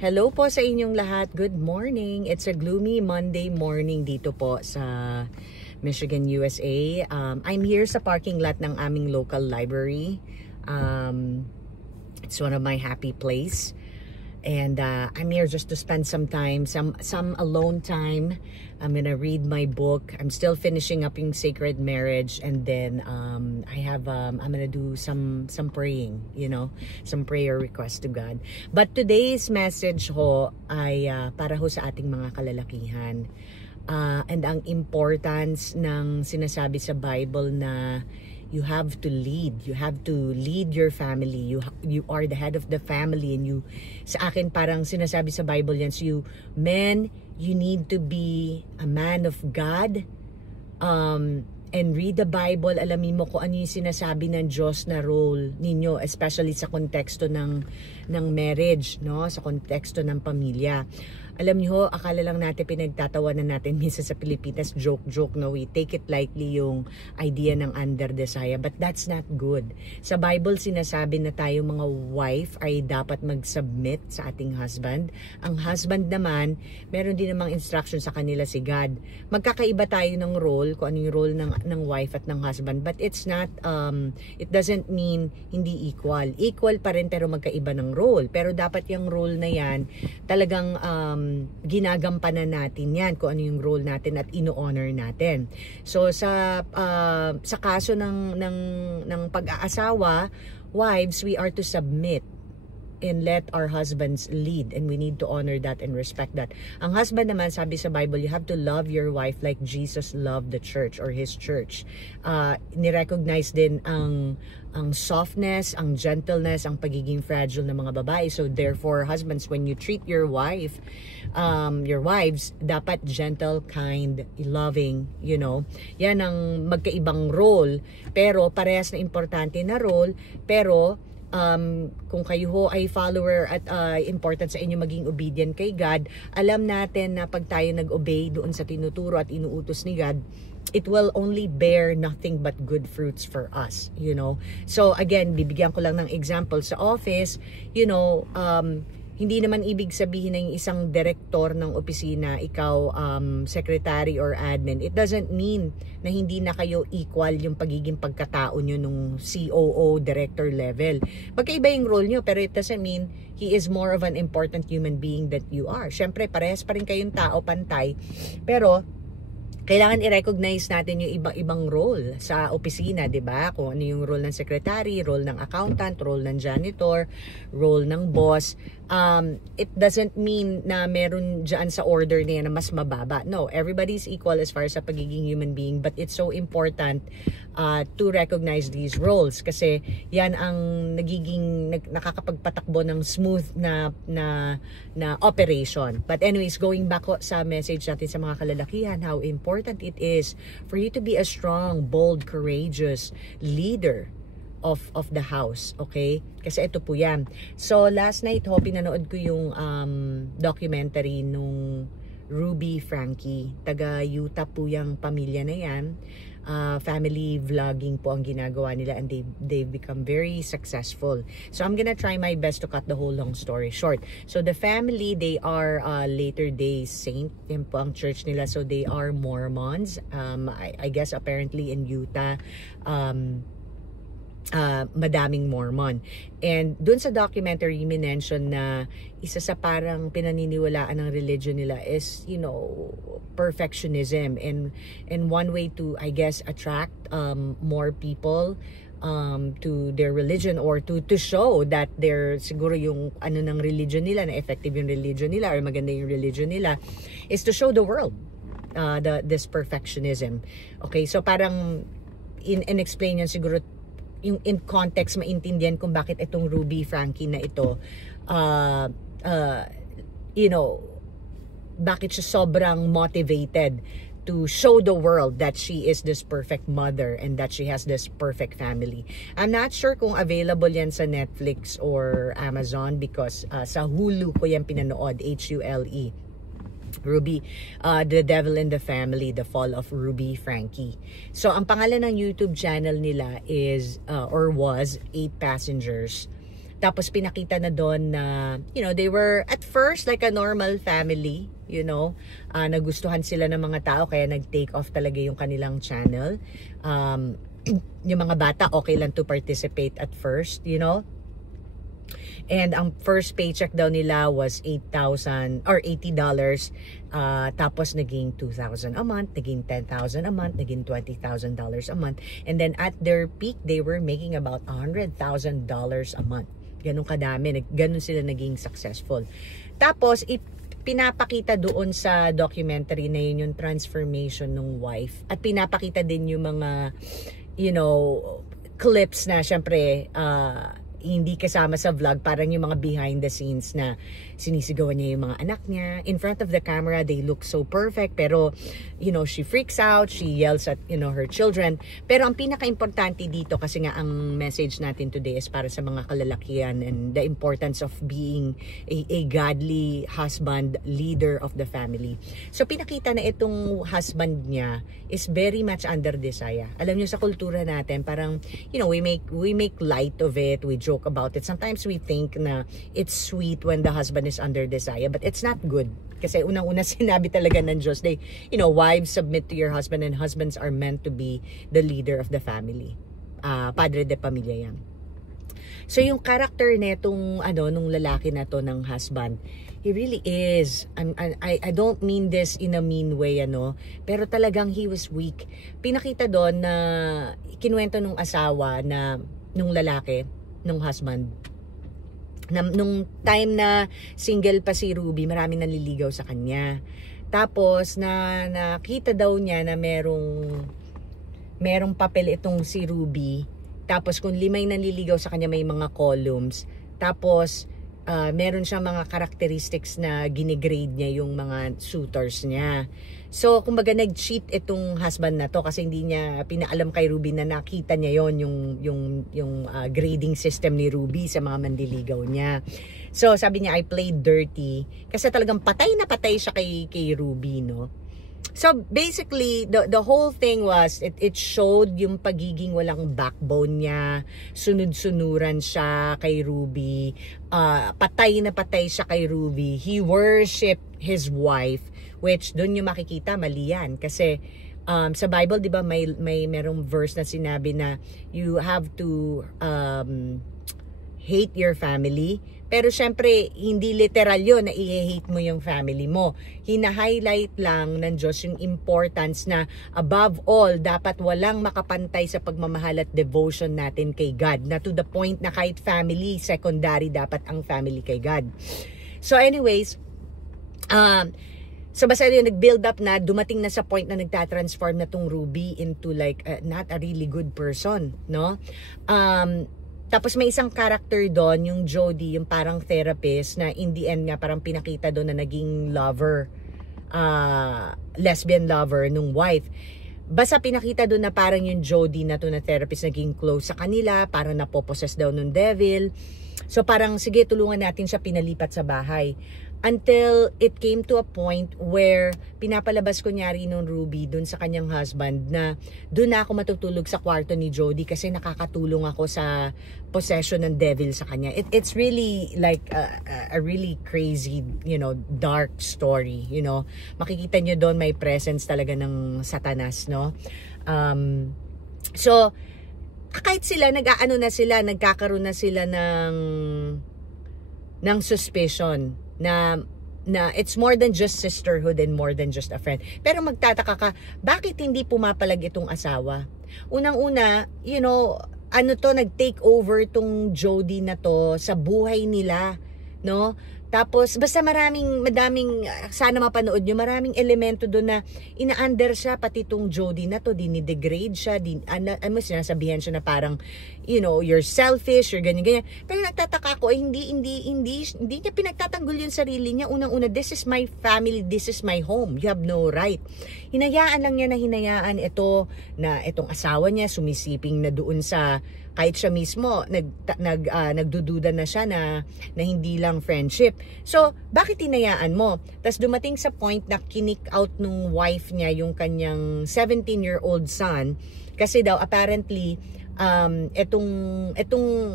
Hello po sa inyong lahat. Good morning. It's a gloomy Monday morning dito po sa Michigan, USA. I'm here sa parking lot ng aming local library. It's one of my happy place. And I'm here just to spend some time, some alone time. I'm gonna read my book. I'm still finishing up yung Sacred Marriage, and then I'm gonna do some praying, you know, some prayer requests to God. But today's message ho ay para ho sa ating mga kalalakihan. And ang importance ng sinasabi sa Bible na you have to lead your family. You are the head of the family, and you, sa akin parang sinasabi sa Bible yan, so you need to be a man of God, and read the Bible. Alamin mo kung ano yung sinasabi ng Diyos na role ninyo, especially sa konteksto ng marriage, no, sa konteksto ng pamilya. Alam niyo, akala lang natin pinagtatawanan natin minsan sa Pilipinas, joke, no? We take it lightly yung idea ng under desire, but that's not good. Sa Bible, sinasabi na tayo mga wife ay dapat mag-submit sa ating husband. Ang husband naman, meron din namang instruction sa kanila si God. Magkakaiba tayo ng role, kung ano yung role ng wife at ng husband, but it's not, it doesn't mean hindi equal. Equal pa rin pero magkaiba ng role. Pero dapat yung role na yan, talagang ginagampanan natin yan, kung ano yung role natin at ino-honor natin. So sa kaso ng pag-aasawa, wives, we are to submit and let our husbands lead, and we need to honor that and respect that. Ang husband naman, sabi sa Bible, you have to love your wife like Jesus loved the church or his church. Ni-recognize din ang softness, ang gentleness, ang pagiging fragile ng mga babae. So therefore, husbands, when you treat your wives, dapat gentle, kind, loving, you know. Yan ang magkaibang role, pero parehas na importante na role, pero kung kayo ho ay follower at important sa inyo maging obedient kay God, alam natin na pag tayo nag-obey doon sa tinuturo at inuutos ni God, it will only bear nothing but good fruits for us, you know. So again, bibigyan ko lang ng example sa office, you know, hindi naman ibig sabihin na yung isang direktor ng opisina, ikaw secretary or admin, it doesn't mean na hindi na kayo equal yung pagiging pagkatao nyo nung COO, director level. Magkaiba yung role nyo, pero it doesn't mean he is more of an important human being that you are. Syempre, parehas pa rin kayong tao, pantay, pero kailangan i-recognize natin yung ibang role sa opisina, 'di ba? Kung ano yung role ng secretary, role ng accountant, role ng janitor, role ng boss. It doesn't mean na meron diyan sa order na yan na mas mababa. No, everybody's equal as far as sa pagiging human being, but it's so important to recognize these roles kasi yan ang nagiging nakakapagpatakbo ng smooth na operation. But anyways, going back sa message natin sa mga kalalakihan, how important it is for you to be a strong, bold, courageous leader of the house, okay? Kasi ito po yan. So last night ho, pinanood ko yung documentary nung Ruby Frankie. Taga Utah po yung pamilya na yan. Family vlogging po ang ginagawa nila, and they've become very successful. So I'm gonna try my best to cut the whole long story short. So the family, they are Latter Day Saint. Yan po ang church nila. So they are Mormons. I guess apparently in Utah, madaming Mormon. And dun sa documentary, minention na isa sa parang pinaniniwalaan ng religion nila is, you know, perfectionism, and one way to, I guess, attract more people to their religion, or to show that they're siguro yung ano ng religion nila, na effective yung religion nila or maganda yung religion nila, is to show the world this perfectionism. Okay, so parang in-explain yan siguro yung in context, maintindihan kung bakit itong Ruby Frankie na ito, you know, bakit siya sobrang motivated to show the world that she is this perfect mother and that she has this perfect family. I'm not sure kung available yan sa Netflix or Amazon, because sa Hulu ko yan pinanood, HULE. Ruby, The Devil in the Family, The Fall of Ruby Frankie. So, ang pangalan ng YouTube channel nila is, or was, 8 Passengers. Tapos pinakita na doon na, you know, they were at first like a normal family, you know. Nagustuhan sila ng mga tao kaya nag-take off talaga yung kanilang channel. Yung mga bata okay lang to participate at first, you know. And ang first paycheck daw nila was $8,000 or $80. Tapos naging $2,000 a month, naging $10,000 a month, naging $20,000 a month. And then at their peak, they were making about $100,000 a month. Ganun kadami, ganun sila naging successful. Tapos, pinapakita doon sa documentary na yun yung transformation ng wife. At pinapakita din yung mga, you know, clips na syempre, hindi kasama sa vlog, parang yung mga behind the scenes na sinisigawan niya yung mga anak niya. In front of the camera, they look so perfect, pero, you know, she freaks out, she yells at, you know, her children. Pero ang pinaka-importante dito, kasi nga ang message natin today is para sa mga kalalakihan and the importance of being a godly husband, leader of the family. So, pinakita na itong husband niya is very much under desire. Alam niyo, sa kultura natin, parang, you know, we make light of it, we joke about it. Sometimes we think na it's sweet when the husband is under desire, but it's not good. Kasi unang-una sinabi talaga ng Diyos, you know, wives submit to your husband and husbands are meant to be the leader of the family. Padre de pamilya yan. So yung character netong nung lalaki na to ng husband, he really is. I don't mean this in a mean way, pero talagang he was weak. Pinakita doon na kinuwento nung asawa na nung lalaki, nung husband, nung time na single pa si Ruby, maraming nanliligaw sa kanya. Tapos nakita daw niya na merong papel itong si Ruby. Tapos kung 5 nanliligaw sa kanya, may mga columns. Tapos meron siya mga characteristics na ginigrade niya yung mga suitors niya. So, kumbaga nag-cheat itong husband na to kasi hindi niya pinaalam kay Ruby na nakita niya yon yung grading system ni Ruby sa mga mandiligaw niya. So, sabi niya, I played dirty kasi talagang patay na patay siya kay Ruby, no? So, basically, the whole thing was, it showed yung pagiging walang backbone niya, sunod-sunuran siya kay Ruby, patay na patay siya kay Ruby. He worshiped his wife, which doon yung makikita, mali yan. Kasi sa Bible, di ba, merong verse na sinabi na you have to hate your family. Pero syempre, hindi literal yun na i-hate mo yung family mo. Hina-highlight lang ng Diyos yung importance na above all, dapat walang makapantay sa pagmamahal at devotion natin kay God. Na to the point na kahit family, secondary dapat ang family kay God. So anyways, so basta yun, nag-build up na, dumating na sa point na nagtatransform na tong Ruby into like not a really good person, no? Tapos may isang character doon, yung Jody, yung parang therapist, na in the end nga parang pinakita doon na naging lover, lesbian lover nung wife. Basta pinakita doon na parang yung Jody na to na therapist naging close sa kanila, parang napoposes daw nung devil. So parang sige, tulungan natin siya, pinalipat sa bahay. Until it came to a point where pinapalabas kunyari nung Ruby dun sa kanyang husband na dun na ako matutulog sa kwarto ni Jody kasi nakakatulong ako sa possession ng devil sa kanya. It's really like a really crazy, dark story, Makikita nyo doon may presence talaga ng Satanas, no? So, kahit sila, nagkakaroon na sila ng suspicion na it's more than just sisterhood and more than just a friend. Pero magtataka ka, bakit hindi pumapalag itong asawa? Unang-una, nag-take over tong Jody na to sa buhay nila, no? Tapos, basta madaming, sana mapanood nyo, maraming elemento doon na ina-under siya, pati tong Jody na to, dinidegrade siya, sinasabihan siya na parang, you're selfish, you're ganyan-ganyan. Pero nagtataka ko, hindi niya pinagtatanggol yung sarili niya. Unang-una, this is my family, this is my home, you have no right. Hinayaan lang niya na itong asawa niya, sumisiping na doon sa, kahit siya mismo, nagdududa na siya na hindi lang friendship. So, bakit hinayaan mo? Tapos dumating sa point na kinick out nung wife niya yung kanyang 17-year-old son kasi daw apparently etong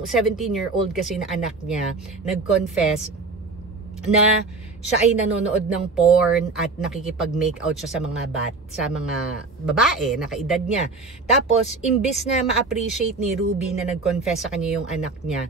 17-year-old kasi na anak niya nag-confess na siya ay nanonood ng porn at nakikipag-make out siya sa mga babae na kaedad niya. Tapos imbis na ma-appreciate ni Ruby na nag-confess sa kanya yung anak niya,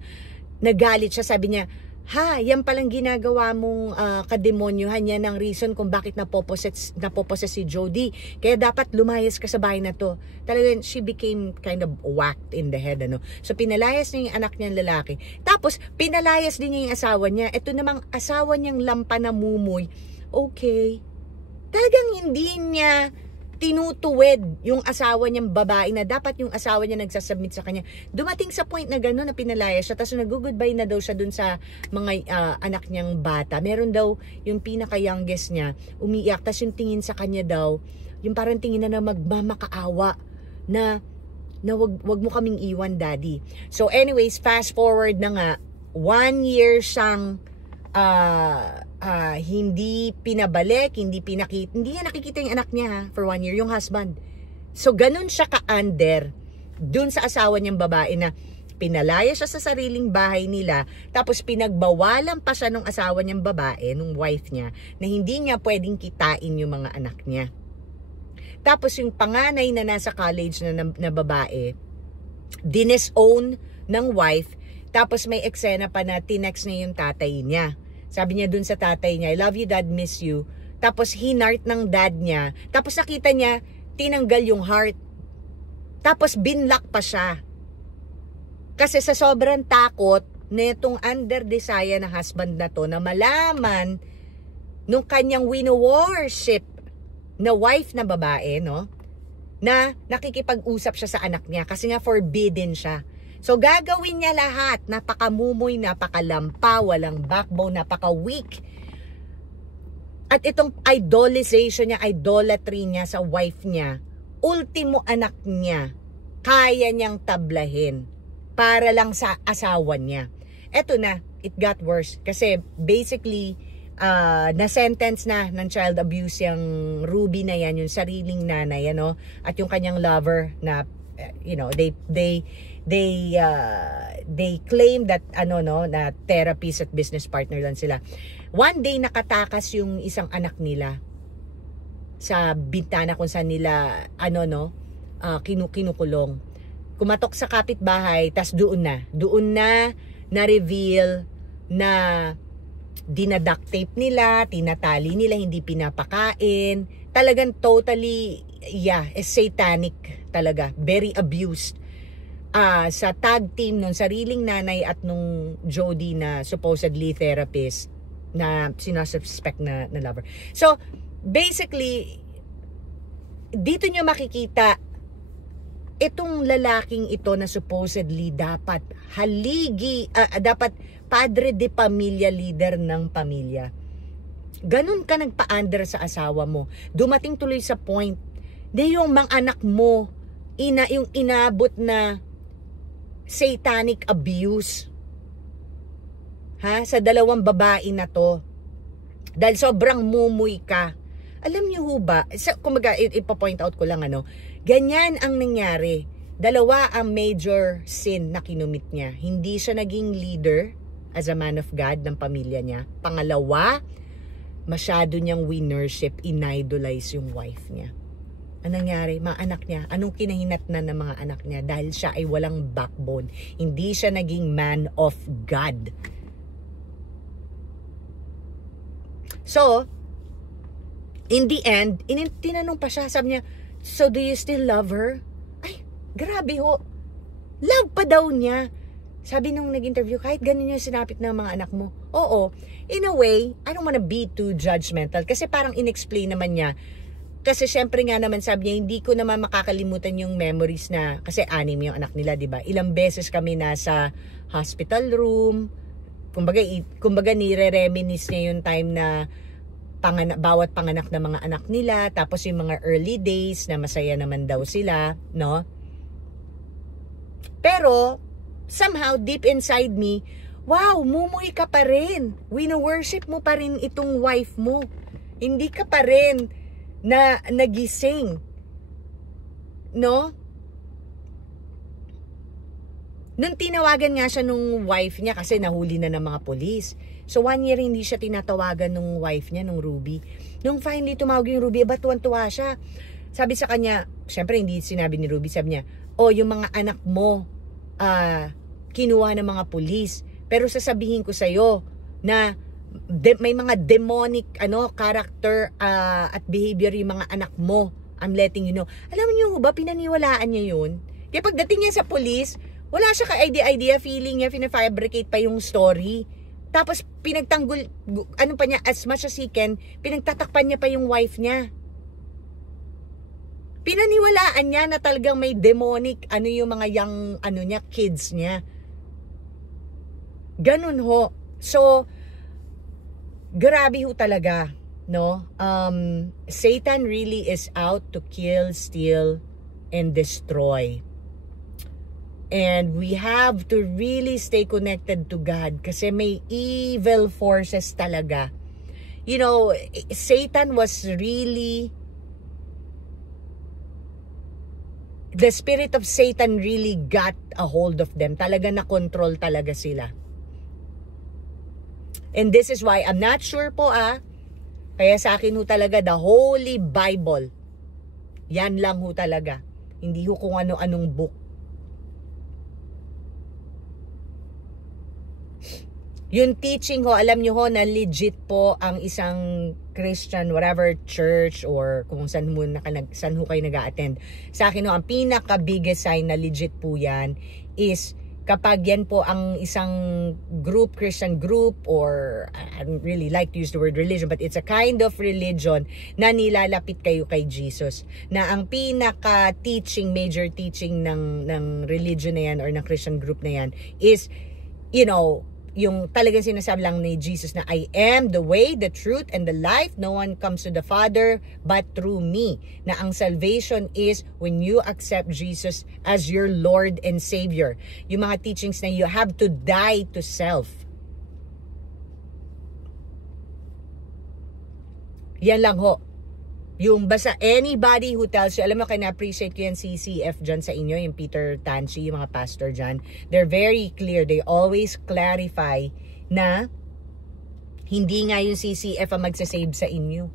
nagalit siya, sabi niya, ha, yan palang ginagawa mong kademonyohan, yan ang reason kung bakit napoposes si Jody. Kaya dapat lumayas ka sa bahay na to. Talagang she became kind of whacked in the head, ano. So pinalayas niya yung anak niyang lalaki. Tapos pinalayas din niya yung asawa niya. Ito namang asawa niyang lampa na mumoy. Okay. Talagang hindi niya tinutuwid yung asawa niyang babae na dapat yung asawa niya nagsasubmit sa kanya. Dumating sa point na gano'n na pinalaya siya, tapos nag-goodbye na daw siya dun sa mga anak niyang bata. Meron daw yung pinaka-youngest niya, umiiyak, tapos yung tingin sa kanya daw, yung parang tingin na magmamakaawa na wag mo kaming iwan, daddy. So anyways, fast forward na nga, 1 year siyang hindi pinabalik, hindi niya nakikita yung anak niya, ha, for 1 year, yung husband. So, ganun siya ka-under dun sa asawa niyang babae na pinalaya siya sa sariling bahay nila, tapos pinagbawalan pa siya ng asawa niyang babae, nung wife niya, na hindi niya pwedeng kitain yung mga anak niya. Tapos yung panganay na nasa college na babae, dinesown ng wife, tapos may eksena pa na tinext niya yung tatay niya. Sabi niya dun sa tatay niya, I love you dad, miss you. Tapos hinart ng dad niya. Tapos nakita niya, tinanggal yung heart. Tapos binlock pa siya. Kasi sa sobrang takot na itong under desire na husband na to, na malaman nung kanyang wino-worship na wife na babae, no? Na nakikipag-usap siya sa anak niya kasi nga forbidden siya. So, gagawin niya lahat. Napakamumoy, napakalampa, walang backbone, napaka-weak. At itong idolization niya, idolatry niya sa wife niya, ultimo anak niya, kaya niyang tablahin para lang sa asawa niya. Eto na, it got worse. Kasi basically, na-sentence na ng child abuse yung Ruby na yan, yung sariling nanay, ano, at yung kanyang lover na, they claim that na therapist at business partner lang sila. One day nakatakas yung isang anak nila sa bintana kung saan nila kinukulong. Kumatok sa kapitbahay, tas doon na na-reveal na dinaduct tape nila, tinatali nila, hindi pinapakain. Talagang totally satanic talaga, very abused. Sa tag team nung sariling nanay at nung Jody na supposedly therapist na sinasuspect na lover. So, basically, dito nyo makikita itong lalaking ito na supposedly dapat dapat padre de pamilya, leader ng pamilya. Ganun ka nagpa-under sa asawa mo. Dumating tuloy sa point na yung mga anak mo, yung inabot na satanic abuse sa dalawang babae na to dahil sobrang mumoy ka. Alam niyo ho ba, kumbaga ipa-point out ko lang, ganyan ang nangyari. Dalawa ang major sin na kinumit niya. Hindi siya naging leader as a man of God ng pamilya niya. Pangalawa, masyado niyang winnership, inidolize yung wife niya. Anong nangyari? Mga anak niya, anong kinahinatnan ng mga anak niya? Dahil siya ay walang backbone. Hindi siya naging man of God. So, in the end, tinanong pa siya, sabi niya, so do you still love her? Ay, grabe ho. Love pa daw niya. Sabi nung nag-interview, kahit ganun yung sinapit ng mga anak mo. Oo, in a way, I don't wanna be too judgmental. Kasi parang inexplain naman niya. Kasi syempre nga naman sabi niya, hindi ko naman makakalimutan yung memories na, kasi 6 yung anak nila, di ba? Ilang beses kami nasa hospital room. Kumbaga nire-reminisce niya yung time na bawat panganak ng mga anak nila. Tapos yung mga early days na masaya naman daw sila, no? Pero, somehow, deep inside me, wow, mumoy ka pa rin. Wino-worship mo pa rin itong wife mo. Hindi ka pa rin na nagising, no? Nung tinawagan nga siya nung wife niya kasi nahuli na ng mga polis. So 1 year hindi siya tinatawagan nung wife niya, nung Ruby. Nung finally tumawag yung Ruby, tuwan-tuwa siya. Sabi sa kanya, syempre hindi sinabi ni Ruby, sabi niya, oh, yung mga anak mo, kinuha ng mga pulis. Pero sasabihin ko sa'yo na may mga demonic character at behavior yung mga anak mo. I'm letting you know. Alam niyo ba, pinaniwalaan niya yun? Kaya pagdating niya sa pulis, wala siya ka-idea, feeling niya, pina-fabricate pa yung story. Tapos pinagtanggol, pa niya, as much as he can, pinagtatakpan niya pa yung wife niya. Pinaniwalaan niya na talagang may demonic, yung mga young, kids niya. Ganun ho. So, grabe ho talaga, no? Satan really is out to kill, steal, and destroy. And we have to really stay connected to God kasi may evil forces talaga. You know, Satan was really, the spirit of Satan really got a hold of them. Talaga na-control talaga sila. And this is why, I'm not sure po kaya sa akin ho talaga, the Holy Bible. Yan lang ho talaga. Hindi ho kung ano-anong book. Yung teaching ho, alam nyo ho na legit po ang isang Christian, whatever church or kung saan ho kayo nag-a-attend. Sa akin ho, ang pinaka-biggest sign na legit po yan is kapag yan po ang isang group, Christian group, or I don't really like to use the word religion, but it's a kind of religion na nilalapit kayo kay Jesus. Na ang pinaka-teaching, major teaching ng religion na yan or ng Christian group na yan is, yung talagang sinasabi lang ni Jesus na I am the way, the truth, and the life. No one comes to the Father but through me. Na ang salvation is when you accept Jesus as your Lord and Savior. Yung mga teachings na you have to die to self. Yan lang ho. Yung basta anybody who tells you, alam mo, kaya na-appreciate ko yung CCF dyan sa inyo, yung Peter Tanchi, yung mga pastor dyan. They're very clear. They always clarify na hindi nga yung CCF ang magsasave sa inyo.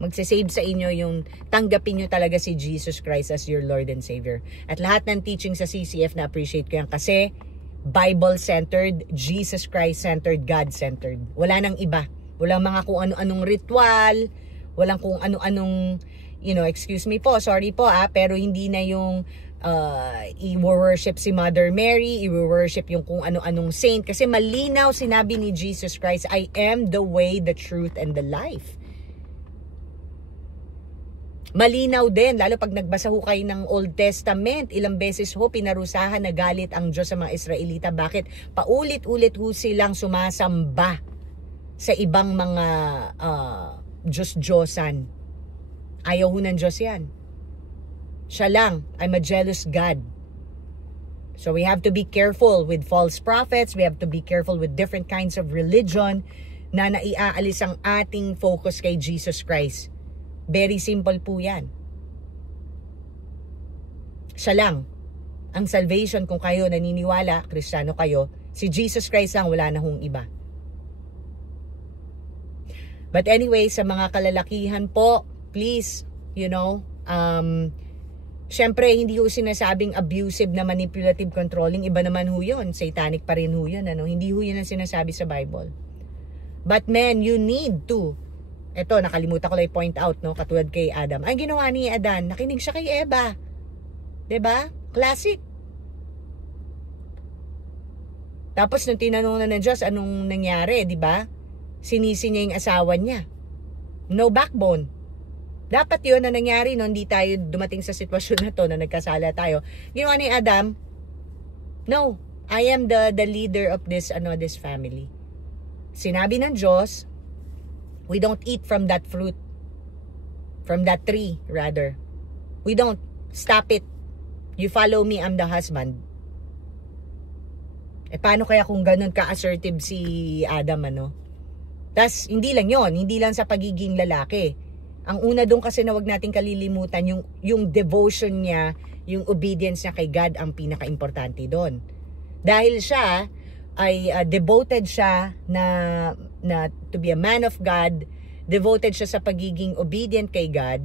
Magsasave sa inyo yung tanggapin nyo talaga si Jesus Christ as your Lord and Savior. At lahat ng teaching sa CCF na-appreciate ko yan kasi Bible-centered, Jesus Christ-centered, God-centered. Wala nang iba. Walang mga kung ano-anong ritual, walang kung ano-anong, excuse me po, sorry po pero hindi na yung i-worship si Mother Mary, i-worship yung kung ano-anong saint. Kasi malinaw sinabi ni Jesus Christ, I am the way, the truth, and the life. Malinaw din, lalo pag nagbasa ho kayo ng Old Testament, ilang beses ho pinarusahan na galit ang Diyos sa mga Israelita. Bakit? Paulit-ulit ho silang sumasamba sa ibang mga Diyos-Diyosan. Ayaw ho ng Diyos yan. Siya lang, I'm a jealous God. So we have to be careful with false prophets. We have to be careful with different kinds of religion na naiaalis ang ating focus kay Jesus Christ. Very simple po yan. Siya lang. Ang salvation, kung kayo naniniwala, Kristiyano kayo, si Jesus Christ lang, wala na hong iba. But anyway, sa mga kalalakihan po, please, syempre, hindi ho sinasabing abusive na manipulative controlling. Iba naman ho yun. Satanic pa rin ho yun. Hindi ho yun ang sinasabi sa Bible. But men, you need to. Ito, nakalimutan ko lang i-point out, no? Katulad kay Adam. Ang ginawa ni Adan, nakinig siya kay Eva. 'Di ba? Classic. Tapos nung tinanong na ng Diyos, anong nangyari, 'di ba? Sinisi niya yung asawa niya. No backbone. Dapat yun na nangyari no, hindi tayo dumating sa sitwasyon na to na nagkasala tayo. Ginawa ni Adam, no, I am the leader of this family. Sinabi ng Diyos, we don't eat from that fruit. From that tree, rather. We don't. Stop it. You follow me, I'm the husband. Paano kaya kung ganun ka-assertive si Adam, Tas, hindi lang yon, hindi lang sa pagiging lalaki. Ang una doon kasi na wag nating kalilimutan, yung devotion niya, yung obedience niya kay God ang pinaka-importante doon. Dahil siya ay devoted siya na to be a man of God, devoted siya sa pagiging obedient kay God.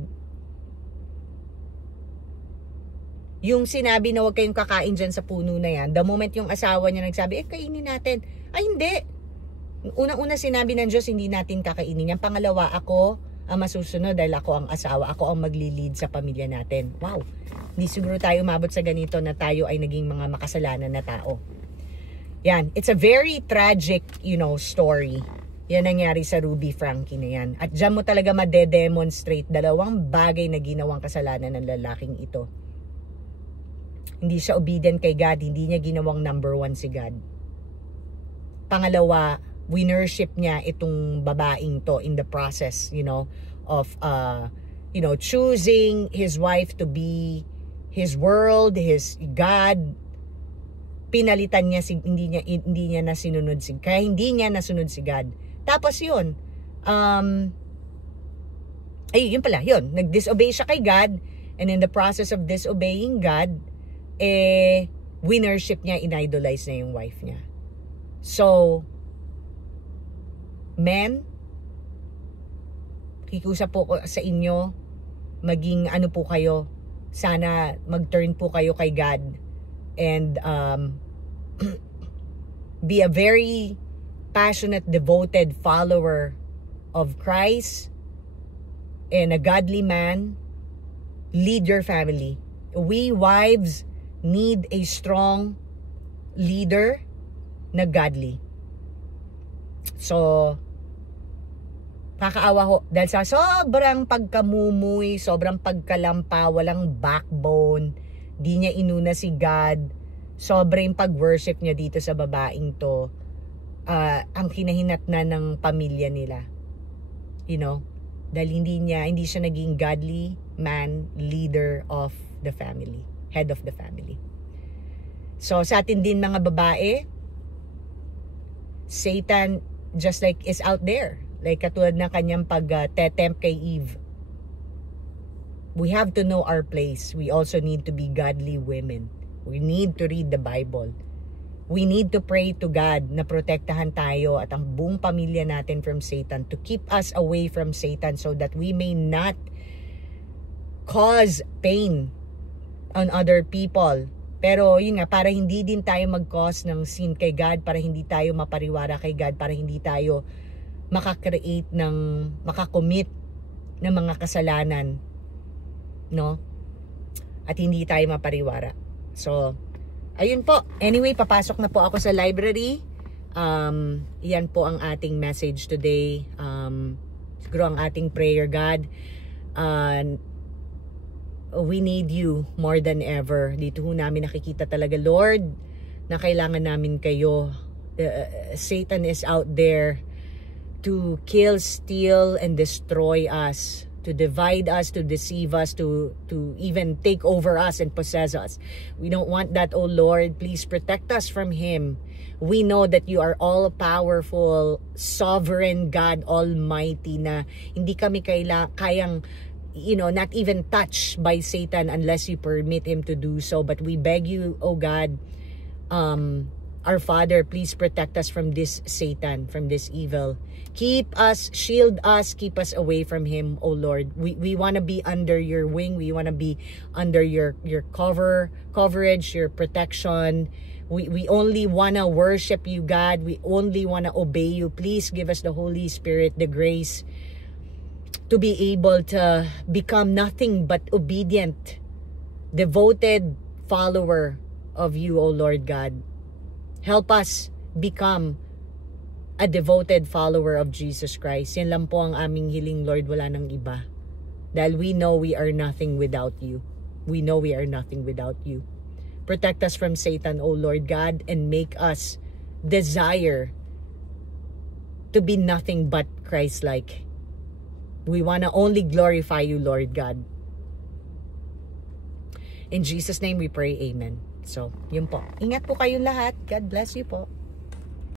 Yung sinabi na huwag kayong kakain dyan sa puno na yan, the moment yung asawa niya nagsabi, kainin natin. Ay, hindi. Unang-una sinabi ng Diyos, hindi natin kakainin yan. Pangalawa, ako ang masusunod dahil ako ang asawa. Ako ang magli-lead sa pamilya natin. Wow. Hindi siguro tayo umabot sa ganito na tayo ay naging mga makasalanan na tao. Yan. It's a very tragic, story. Yan nangyari sa Ruby Frankie na yan. At dyan mo talaga madedemonstrate dalawang bagay na ginawang kasalanan ng lalaking ito. Hindi siya obedient kay God. Hindi niya ginawang number 1 si God. Pangalawa, winnership niya itong babaeng to in the process, of, choosing his wife to be his world, his God. Pinalitan niya, hindi niya na sinunod kaya hindi niya nasunod si God. Tapos yun, yun pala, nag-disobey siya kay God, and in the process of disobeying God, winnership niya, in-idolize na yung wife niya. So, men, kikusap po sa inyo, maging po kayo, sana mag-turn po kayo kay God, and be a very passionate, devoted follower of Christ, and a godly man. Lead your family. We wives need a strong leader na godly. So, kakaawa ho. Dahil sa sobrang pagkamumuy, sobrang pagkalampa, walang backbone, di niya inuna si God, sobrang pag-worship niya dito sa babaeng to, ang hinahinat na ng pamilya nila. Dahil hindi siya naging godly man, leader of the family, head of the family. So, sa atin din mga babae, Satan just like is out there. Like katulad ng kanyang pag-tempt kay Eve. We have to know our place. We also need to be godly women. We need to read the Bible. We need to pray to God na protektahan tayo at ang buong pamilya natin from Satan, to keep us away from Satan so that we may not cause pain on other people. Pero yun nga, para hindi din tayo mag-cause ng sin kay God, para hindi tayo mapariwara kay God, para hindi tayo makakommit ng mga kasalanan, no? At hindi tayo mapariwara. So, ayun po. Anyway, papasok na po ako sa library. Yan po ang ating message today. Siguro ang ating prayer, God. We need you more than ever. Dito ho namin nakikita talaga, Lord, na kailangan namin kayo. Satan is out there to kill, steal, and destroy us, to divide us, to deceive us, to even take over us and possess us. We don't want that, oh Lord. Please protect us from him. We know that you are all-powerful, sovereign God Almighty, na hindi kami kayang not even touched by Satan unless you permit him to do so. But we beg you, oh God, our Father, please protect us from this Satan, from this evil. Keep us, shield us, keep us away from him, oh Lord. We want to be under your wing. We want to be under your coverage, your protection. We only want to worship you, God. We only want to obey you. Please give us the Holy Spirit, the grace to be able to become nothing but obedient, devoted follower of you, O Lord God. Help us become a devoted follower of Jesus Christ. Yan lang po ang aming hiling, Lord, wala nang iba. Dahil we know we are nothing without you. We know we are nothing without you. Protect us from Satan, O Lord God, and make us desire to be nothing but Christ-like. We want to only glorify you, Lord God. In Jesus' name we pray, amen. So, yun po. Ingat po kayong lahat. God bless you po.